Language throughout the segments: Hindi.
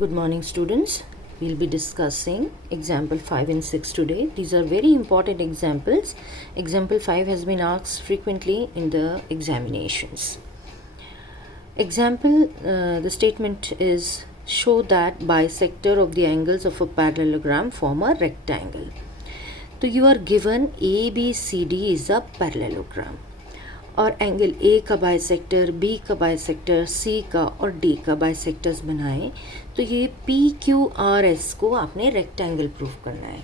Good morning, students. We'll be discussing example 5 and 6 today. These are very important examples. Example 5 has been asked frequently in the examinations. Example, the statement is show that bisector of the angles of a parallelogram form a rectangle. So you are given ABCD is a parallelogram और एंगल ए का बाइसेक्टर, बी का बाइसेक्टर, सी का और डी का बाइसेक्टर्स बनाएं तो ये पी क्यू आर एस को आपने रेक्टेंगल प्रूफ करना है।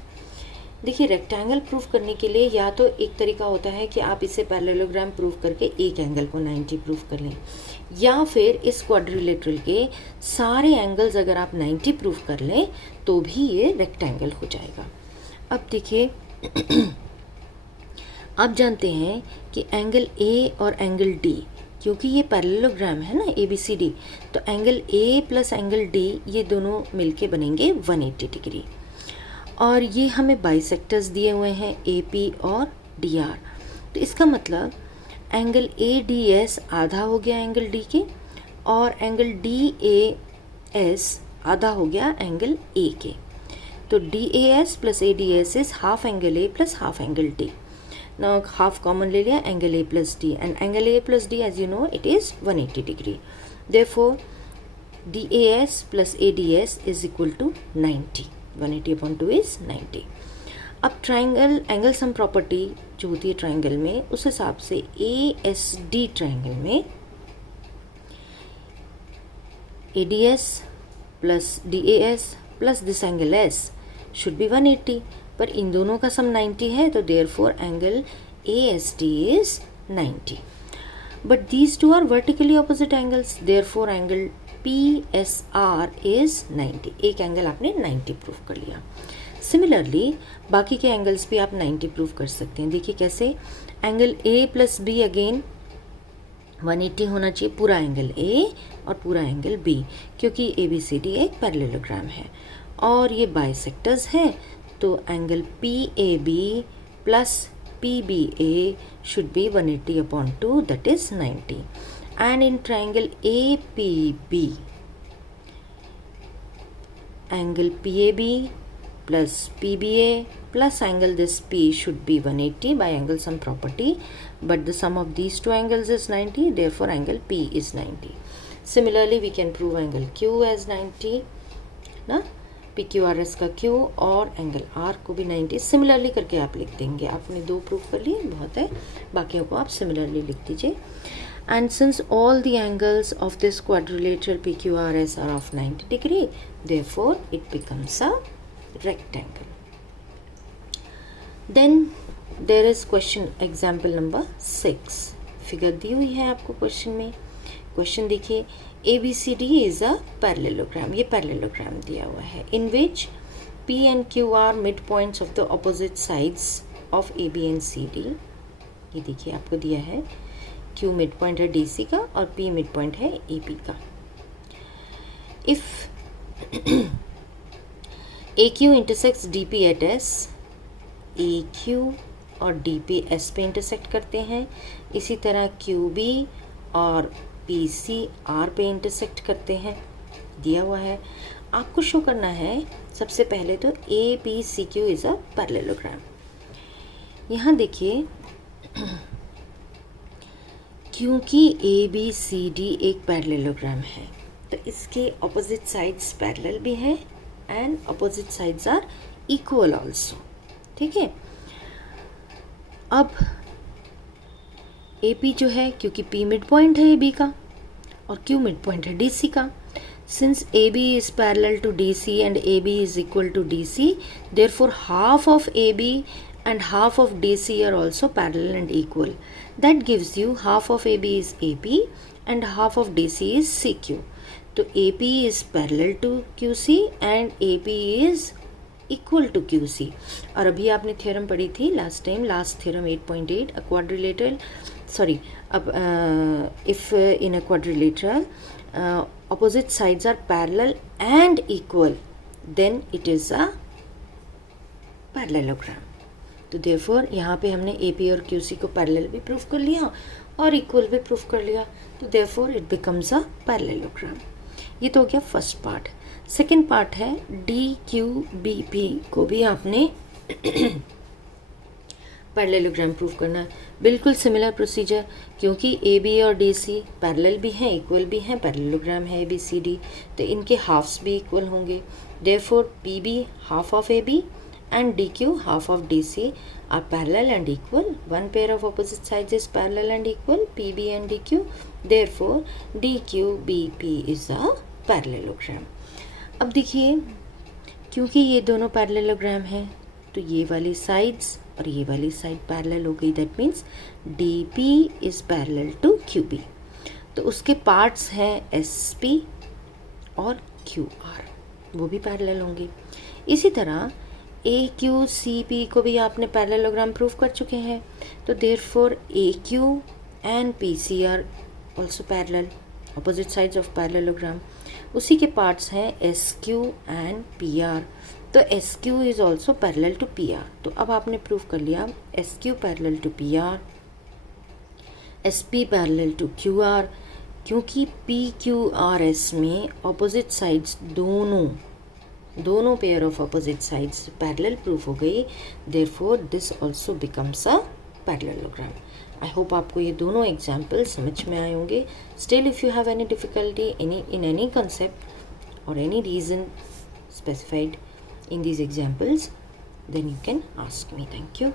देखिए, रेक्टेंगल प्रूफ करने के लिए या तो एक तरीका होता है कि आप इसे पैरेललोग्राम प्रूफ करके एक एंगल को 90 प्रूफ कर लें, या फिर इस क्वाड्रिलेटरल के सारे एंगल्स अगर आप 90 प्रूफ कर लें तो भी ये रेक्टेंगल हो जाएगा। अब देखिए आप जानते हैं कि एंगल ए और एंगल डी, क्योंकि ये पैरेललोग्राम है ना ABCD, तो angle A plus angle D ये दोनों मिलके बनेंगे 180 डिग्री। और ये हमें बाइसेक्टर्स दिए हुए हैं AP और DR, तो इसका मतलब एंगल ADS आधा हो गया एंगल D के और एंगल DAS आधा हो गया एंगल A के। तो DAS plus ADS is half angle A plus half angle D। Now half common ले लिया, angle A plus D, and angle A plus D as you know it is 180 degree. Therefore DAS plus ADS is equal to 90. 180 upon 2 is 90. अब ट्राइंगल एंगल सम प्रॉपर्टी जो होती है ट्राइंगल में, उस हिसाब से ASD ट्राइंगल में ADS plus DAS plus this angle S should be 180, पर इन दोनों का सम 90 है तो therefore angle ASD is 90, but these two are vertically opposite angles, therefore angle PSR is 90। एक एंगल आपने 90 प्रूफ कर लिया। सिमिलरली बाकी के एंगल्स भी आप 90 प्रूफ कर सकते हैं। देखिए कैसे, angle A plus B again 180 होना चाहिए, पूरा एंगल A और पूरा एंगल B, क्योंकि ABCD एक पैरेललोग्राम है और ये बाइसेक्टर्स हैं, तो angle PAB plus PBA should be 180 upon 2, that is 90. And in triangle APB, angle PAB plus PBA plus angle this P should be 180 by angle sum property, but the sum of these two angles is 90, therefore angle P is 90. Similarly we can prove angle Q as 90 ना, PQRS का Q और एंगल R को भी 90 सिमिलरली करके आप लिख देंगे। आपने दो प्रूफ कर लिए, बहुत है, बाकियों को आप सिमिलरली लिख दीजिए। And since all the angles of this quadrilateral PQRS are of 90 degree, therefore it becomes a rectangle. Then there is question example number 6, figure दी हुई है आपको क्वेश्चन में। क्वेश्चन देखिए, ABCD is a parallelogram, ये parallelogram दिया हुआ है, in which P and Q are midpoints of the opposite sides of AB and CD। ये देखिए आपको दिया है Q midpoint है DC का और P midpoint है AP का। If AQ intersects DP at S, AQ और DP S पे इंटरसेक्ट करते हैं, इसी तरह QB और PC R पे इंटरसेक्ट करते हैं, दिया हुआ है। आपको शो करना है सबसे पहले तो ABCQ इज़ अ पैरेललोग्राम। यहाँ देखिए क्योंकि ABCD एक पैरेललोग्राम है तो इसके ऑपोजिट साइड्स पैरेलल भी हैं and opposite sides are equal also, ठीक है। अब AP जो है, क्योंकि P मिड पॉइंट है AB का और Q मिड पॉइंट है DC का, since AB is parallel to DC and AB is equal to DC, therefore half of AB and half of DC are also parallel and equal, that gives you half of AB is AP and half of DC is CQ। तो AP is parallel to QC and AP is equal to QC। और अभी आपने थ्योरम पढ़ी थी last time, last theorem 8.8, a quadrilateral if in a quadrilateral opposite sides are parallel and equal, then it is a parallelogram। तो therefore यहाँ पे हमने AP और QC को parallel भी प्रूफ कर लिया और equal भी प्रूफ कर लिया, तो therefore it becomes a parallelogram। ये तो हो गया फर्स्ट पार्ट। सेकेंड पार्ट है DQBP को भी आपने पैरेललोग्राम प्रूव करना है। बिल्कुल सिमिलर प्रोसीजर, क्योंकि AB और DC पैरेलल भी हैं, इक्वल भी हैं, पैरेललोग्राम है ABCD, तो इनके हाफ्स भी इक्वल होंगे। Therefore PB half of AB and DQ half of DC are parallel and equal. One pair of opposite sides is parallel and equal, PB and DQ. Therefore DQBP is a parallelogram. अब देखिए, क्योंकि ये दोनों पैरेललोग्राम हैं तो ये वाली साइड्स और ये वाली साइड पैरेलल हो गई। That means DP is parallel to QB। तो उसके पार्ट्स हैं SP और QR, वो भी पैरेलल होंगे। इसी तरह AQCP को भी आपने पैरेललोग्राम प्रूव कर चुके हैं, तो therefore AQ and PC are also parallel, opposite sides of parallelogram. उसी के पार्ट्स हैं SQ एंड PR, तो SQ is also parallel to PR। तो अब आपने प्रूव कर लिया SQ parallel to PR, SP parallel to QR, क्योंकि PQRS में ऑपोजिट साइड्स दोनों pair of opposite sides parallel proof हो गई। Therefore this also becomes a parallelogram. I hope आपको ये दोनों एग्जाम्पल समझ में आए होंगे। Still if you have any difficulty in any concept or any reason specified in these examples, then you can ask me. Thank you.